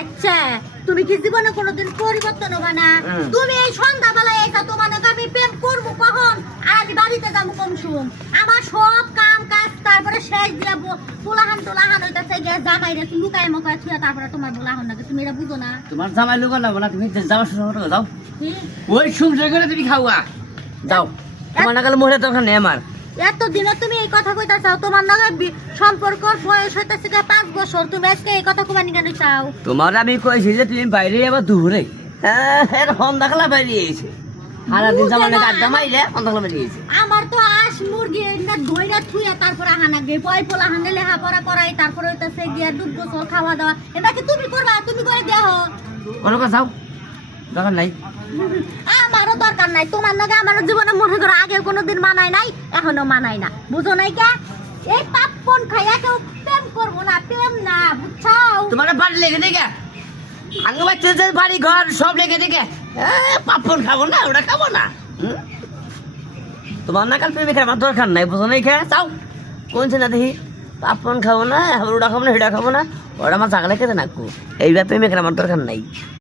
আচ্ছা তুমি কি জীবনে কোনোদিন পরিবর্তন হবে না? তুমি এই সন্ধ্যাবেলায় এটা তোমার আমি প্রেম করবো কখন? আর আমি বাড়িতে যাবো কমসুম, আমার সব কাম কাজ তারপরে শেষ দিয়া পোলাহান টোলাহান হইতেছে গিয়ে জামাই রে লুকায় মোকায় ছুঁয়ে তারপরে তোমার পোলাহান লাগে। তুমি এটা বুঝো না? তোমার জামাই লুকা লাগবো না, তুমি যাও যাও ওই সংসার করে তুমি খাওয়া যাও। তোমার নাগালে মহিলা দরকার নেই আমার। এতদিনও তুমি এই কথা কইতা চাও, তোমার নাকি সম্পর্ক বয়স হইতেছে 5 বছর, তুমি আজকে এই কথা কইবানি কেন চাও? তোমার আমি কইছি যে তুমি বাইরে আবার দুপুরে সন্ধ্যাবেলা বাইরে এসে সারাদিন জামানে আড্ডা মাইলে সন্ধ্যাবেলা বাইরে এসে আমার তো আস মুরগি না ধইরা থুইয়া তারপরে হানা গে পয় পোলা হানে লেহা পড়া করাই তারপরে হইতাছে গিয়া দুধ গোসল খাওয়া দাওয়া এটা কি তুমি করবা? তুমি করে দেও কোনো কথা যাও দরকার নাই। আমারও দরকার নাই তোমার নাকি। আমার জীবনে মনে করো আগে কোনোদিন মানায় নাই, এখনো মানায় না, বুঝো নাই কে? এই পাপ্পন খাইয়া কেউ প্রেম করবো না, প্রেম না, বুঝছো? তোমার বাড়ি লেগে দেখে আগে বাচ্চা বাড়ি ঘর সব লেগে দেখে পাপন খাবো না, ওটা খাবো না। তোমার নাকাল প্রেমিকার আমার দরকার নাই, বুঝো নাই খেয়ে যাও। কোনছে না দেখি পাপন খাবো না, ওটা খাবো না, সেটা খাবো না, ওটা আমার জাগলে খেতে নাকু। এইবার প্রেমিকার আমার দরকার নাই।